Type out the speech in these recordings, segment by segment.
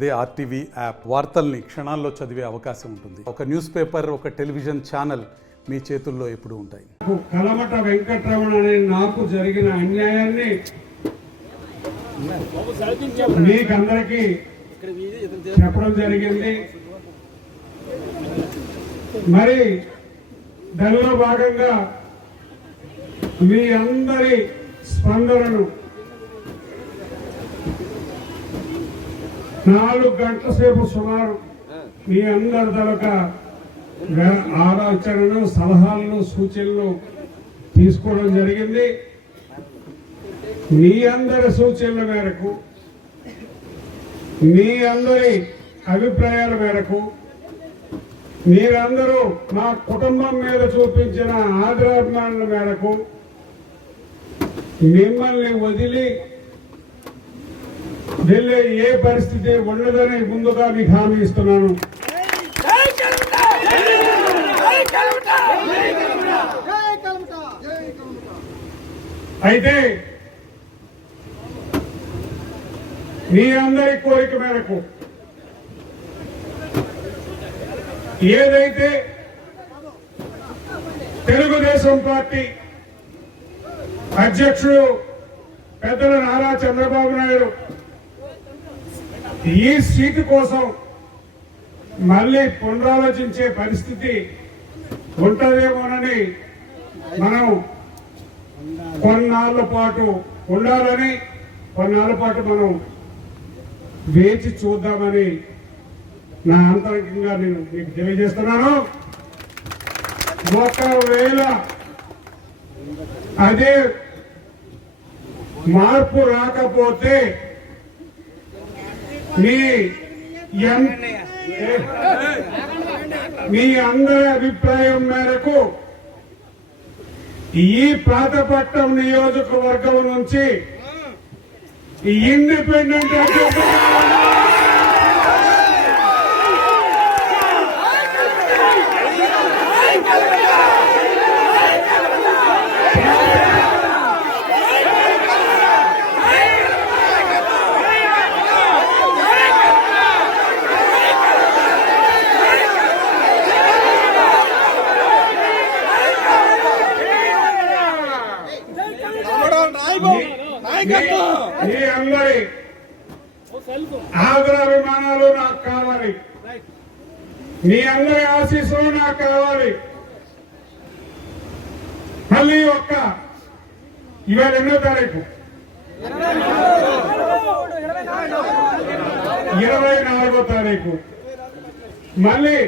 అదే RTV app వార్తల్ని క్షణాల్లో చదివే అవకాశం ఉంటుంది. ఒక న్యూస్ పేపర్, ఒక టెలివిజన్ ఛానల్ మీ చేతుల్లో ఎప్పుడూ ఉంటాయి. కలమట వెంకటరమణ అనే నాకు జరిగిన అన్యాయాన్ని మీకందరికీ చెప్పడం జరిగింది. మరి దానిలో భాగంగా మీ అందరి స్పందనను 4 గంటల సేపు సుమారు మీ అందరి తలక ఆలోచనలు, సలహాలను, సూచనలు తీసుకోవడం జరిగింది. మీ అందరి సూచనల మేరకు, మీ అందరి అభిప్రాయాల మేరకు, మీరందరూ మా కుటుంబం మీద చూపించిన ఆదరాభిమానాల మేరకు మిమ్మల్ని వదిలి వెళ్ళే ఏ పరిస్థితి ఉండదని ముందుగా మీకు హామీ ఇస్తున్నాను. అయితే మీ అందరి కోరిక మేరకు ఏదైతే తెలుగుదేశం పార్టీ అధ్యక్షుడు పెద్దల నారా చంద్రబాబు నాయుడు ఈ సీటు కోసం మళ్ళీ పునరాలోచించే పరిస్థితి ఉంటుందేమోనని మనం కొన్నాళ్ళ పాటు ఉండాలని, కొన్నాళ్ళ పాటు మనం వేచి చూద్దామని నా అంతరంగంగా నేను మీకు తెలియజేస్తున్నాను. ఒకవేళ అదే మార్పు రాకపోతే మీ అందరి అభిప్రాయం మేరకు ఈ పాతపట్నం నియోజకవర్గం నుంచి ఇండిపెండెంట్ మీ అందరి ఆదరాభిమానాలు నాకు కావాలి, మీ అందరి ఆశీస్సులు నాకు కావాలి. మళ్ళీ ఇవాళ 8వ తారీఖు 24వ తారీఖు మళ్ళీ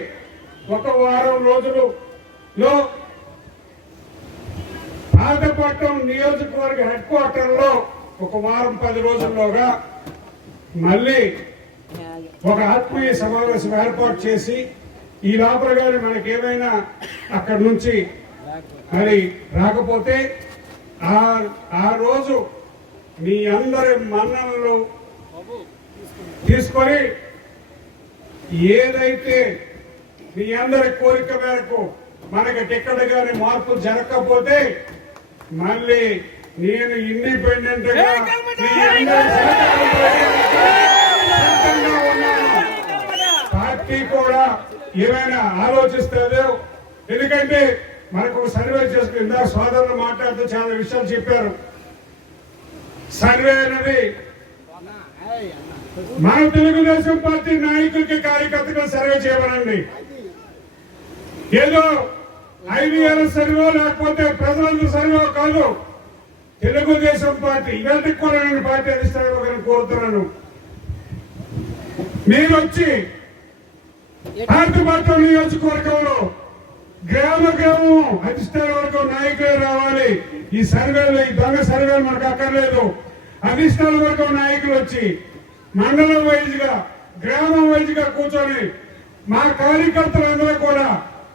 ఒక వారం రోజులలో పాతపట్నం నియోజకవర్గ హెడ్ క్వార్టర్ లో ఒక వారం 10 రోజుల్లోగా మళ్ళీ ఒక ఆత్మీయ సమావేశం ఏర్పాటు చేసి ఈ లోపల గారు మనకేమైనా అక్కడి నుంచి మరి రాకపోతే ఆ రోజు మీ అందరి మన్ననలు తీసుకొని ఏదైతే మీ అందరి కోరిక మేరకు మనకి టికెట్ గాని మార్పు జరగకపోతే మళ్ళీ నేను ఇండిపెండెంట్ గా పార్టీ కూడా ఏమైనా ఆలోచిస్తుందో. ఎందుకంటే మనకు సర్వే చేసుకుందా సోదరులు మాట్లాడుతూ చాలా విషయాలు చెప్పారు. సర్వే అనేది మన తెలుగుదేశం పార్టీ నాయకులకి, కార్యకర్తగా సర్వే చేయమనండి. ఏదో ఐడియాల సర్వే లేకపోతే ప్రజలందరూ సర్వే కాదు. తెలుగుదేశం పార్టీ ఇవాళకి కూడా నేను పార్టీ అధిష్టానం కోరుతున్నాను. మీరు వచ్చి పాతపట్నం నియోజకవర్గంలో గ్రామం అధిష్టాన వర్గం నాయకులే రావాలి. ఈ సర్వేలు, ఈ దొంగ సర్వేలు మనకు అక్కర్లేదు. అధిష్టాన వర్గం నాయకులు వచ్చి మండలం వైజ్ గా, గ్రామం వైజ్ గా కూర్చొని మా కార్యకర్తలందరూ కూడా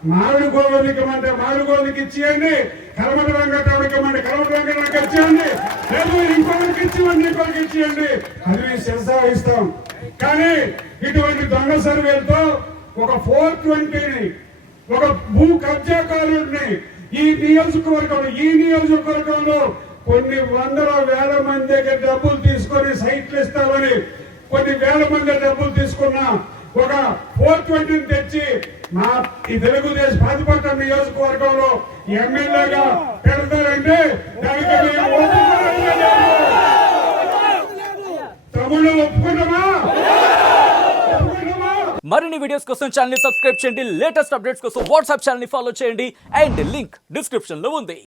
మామిడి గోవికి అంటే మామిడి గోవికి ఇచ్చేయండి, కలమట వెంకటరావుకి ఇవ్వండి, కలమట వెంకటరావుకి ఇచ్చేయండి, లేదు ఇంకొకరికి ఇచ్చివ్వండి, ఇంకొకరికి ఇచ్చేయండి, అది మేము శిరసాయిస్తాం. కానీ ఇటువంటి దొంగ సర్వేలతో ఒక 420ని, ఒక భూ కబ్జాకారుడిని ఈ నియోజకవర్గంలో కొన్ని వందల వేల మంది దగ్గర డబ్బులు తీసుకొని సైట్లు ఇస్తామని కొన్ని వేల మంది డబ్బులు తీసుకున్న ఒక 420 తెచ్చి మా ఈ తెలుగుదేశం పాతిపట్నం నియోజకవర్గంలో ఎమ్మెల్యేగా పెడతారంటే దానికి మేము ఒప్పుకోవట్లేదు. తమ్ముళ్ళు ఒప్పుకుంటామా? మరిన్ని వీడియోస్ కోసం ఛానల్ ని సబ్స్క్రైబ్ చేయండి, లేటెస్ట్ అప్డేట్స్ కోసం వాట్సాప్ ఛానల్ ని ఫాలో చేయండి అండ్ లింక్ డిస్క్రిప్షన్ లో ఉంది.